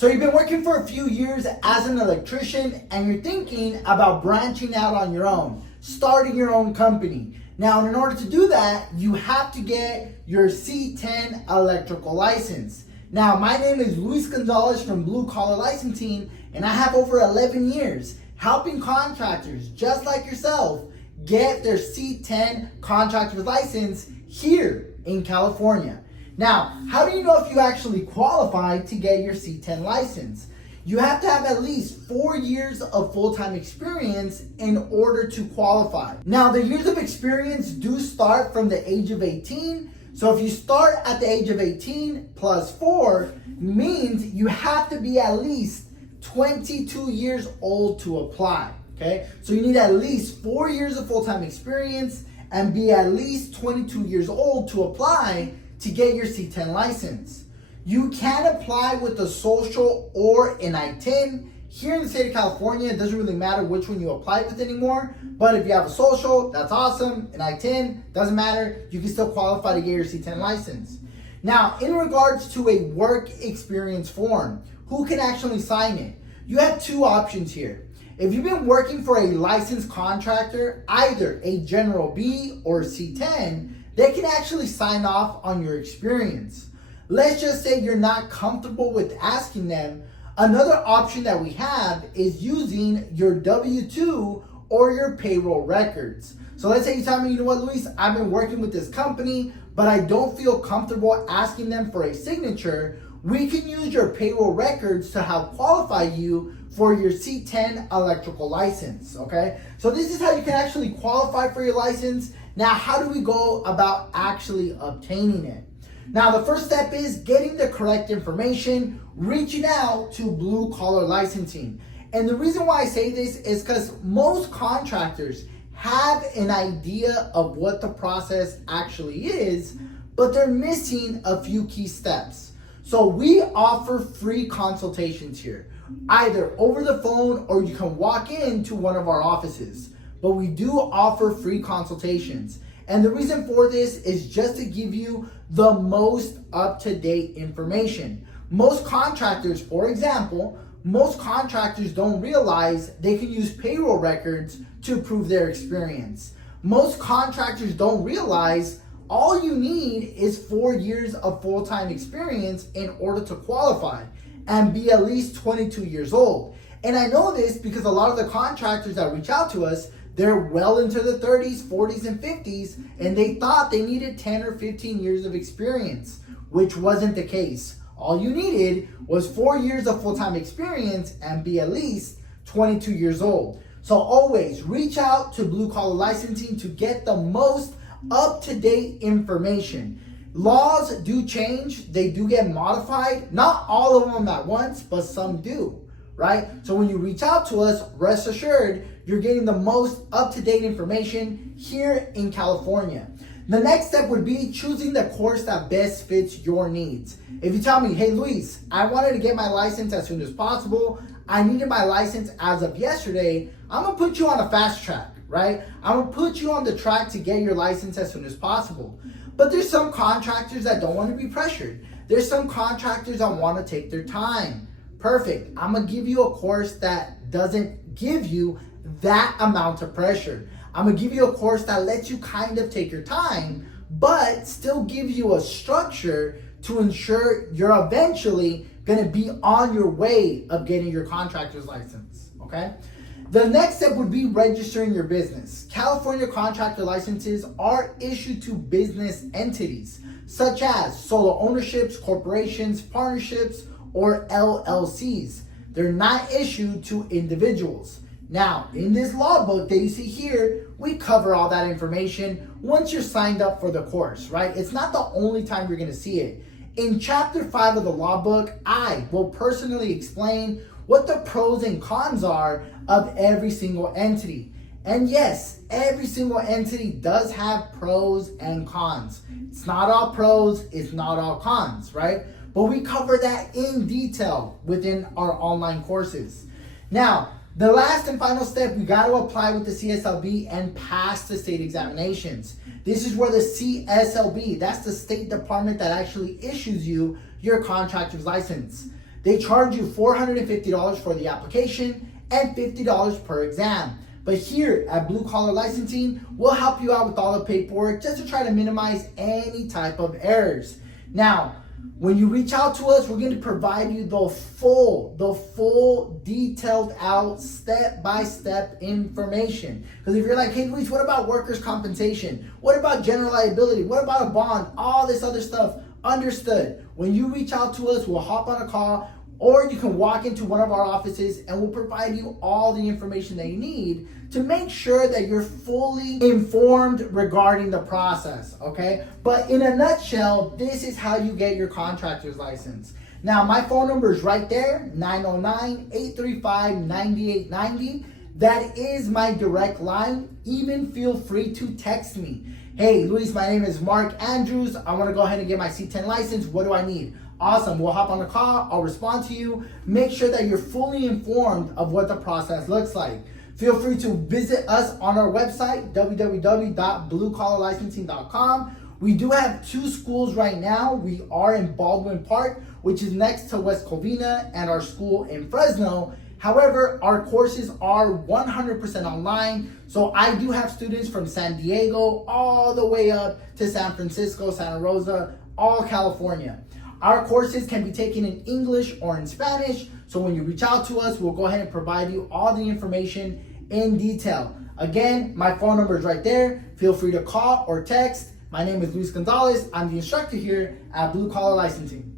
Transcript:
So you've been working for a few years as an electrician and you're thinking about branching out on your own, starting your own company. Now, in order to do that, you have to get your C-10 electrical license. Now, my name is Luis Gonzalez from Blue Collar Licensing, and I have over 11 years helping contractors just like yourself get their C-10 contractor's license here in California. Now, how do you know if you actually qualify to get your C-10 license? You have to have at least 4 years of full-time experience in order to qualify. Now, the years of experience do start from the age of 18. So if you start at the age of 18 plus 4 means you have to be at least 22 years old to apply, okay? So you need at least 4 years of full-time experience and be at least 22 years old to apply to get your C-10 license. You can apply with a social or an I-10. Here in the state of California, it doesn't really matter which one you apply with anymore, but if you have a social, that's awesome. An I-10, doesn't matter. You can still qualify to get your C-10 license. Now, in regards to a work experience form, who can actually sign it? You have two options here. If you've been working for a licensed contractor, either a General B or C-10, they can actually sign off on your experience. Let's just say you're not comfortable with asking them. Another option that we have is using your W-2 or your payroll records. So let's say you tell me, you know what, Luis, I've been working with this company, but I don't feel comfortable asking them for a signature. We can use your payroll records to help qualify you for your C-10 electrical license, okay? So this is how you can actually qualify for your license. Now, how do we go about actually obtaining it? Now, the first step is getting the correct information, reaching out to Blue Collar Licensing. And the reason why I say this is because most contractors have an idea of what the process actually is, but they're missing a few key steps. So we offer free consultations here, either over the phone or you can walk into one of our offices. But we do offer free consultations. And the reason for this is just to give you the most up-to-date information. Most contractors, for example, most contractors don't realize they can use payroll records to prove their experience. Most contractors don't realize all you need is 4 years of full-time experience in order to qualify and be at least 22 years old. And I know this because a lot of the contractors that reach out to us, they're well into the 30s, 40s, and 50s, and they thought they needed 10 or 15 years of experience, which wasn't the case. All you needed was 4 years of full-time experience and be at least 22 years old. So always reach out to Blue Collar Licensing to get the most up-to-date information. Laws do change, they do get modified. Not all of them at once, but some do, right? So when you reach out to us, rest assured, you're getting the most up-to-date information here in California. The next step would be choosing the course that best fits your needs. If you tell me, hey Luis, I wanted to get my license as soon as possible, I needed my license as of yesterday, I'm gonna put you on a fast track, right? I'm gonna put you on the track to get your license as soon as possible. But there's some contractors that don't want to be pressured. There's some contractors that want to take their time. Perfect. I'm gonna give you a course that doesn't give you that amount of pressure. I'm gonna give you a course that lets you kind of take your time, but still gives you a structure to ensure you're eventually gonna be on your way of getting your contractor's license, okay? The next step would be registering your business. California contractor licenses are issued to business entities, such as solo ownerships, corporations, partnerships, or LLCs. They're not issued to individuals. Now, in this law book that you see here, we cover all that information once you're signed up for the course, right? It's not the only time you're gonna see it. In chapter 5 of the law book, I will personally explain what the pros and cons are of every single entity. And yes, every single entity does have pros and cons. It's not all pros, it's not all cons, right? But we cover that in detail within our online courses. Now, the last and final step, we got to apply with the CSLB and pass the state examinations. This is where the CSLB, that's the State Department that actually issues you your contractor's license. They charge you $450 for the application and $50 per exam. But here at Blue Collar Licensing, we'll help you out with all the paperwork just to try to minimize any type of errors. Now, when you reach out to us, we're going to provide you the full detailed out step-by-step information. Because if you're like, hey Luis, what about workers' compensation? What about general liability? What about a bond? All this other stuff. Understood. When you reach out to us, we'll hop on a call, or you can walk into one of our offices and we'll provide you all the information that you need to make sure that you're fully informed regarding the process, okay? But in a nutshell, this is how you get your contractor's license. Now, my phone number is right there, 909-835-9890. That is my direct line. Even feel free to text me. Hey, Luis, my name is Mark Andrews. I want to go ahead and get my C-10 license. What do I need? Awesome. We'll hop on the call. I'll respond to you. Make sure that you're fully informed of what the process looks like. Feel free to visit us on our website, www.bluecollarlicensing.com. We do have 2 schools right now. We are in Baldwin Park, which is next to West Covina, and our school in Fresno. However, our courses are 100% online. So I do have students from San Diego all the way up to San Francisco, Santa Rosa, all California. Our courses can be taken in English or in Spanish. So when you reach out to us, we'll go ahead and provide you all the information in detail. Again, my phone number is right there. Feel free to call or text. My name is Luis Gonzalez. I'm the instructor here at Blue Collar Licensing.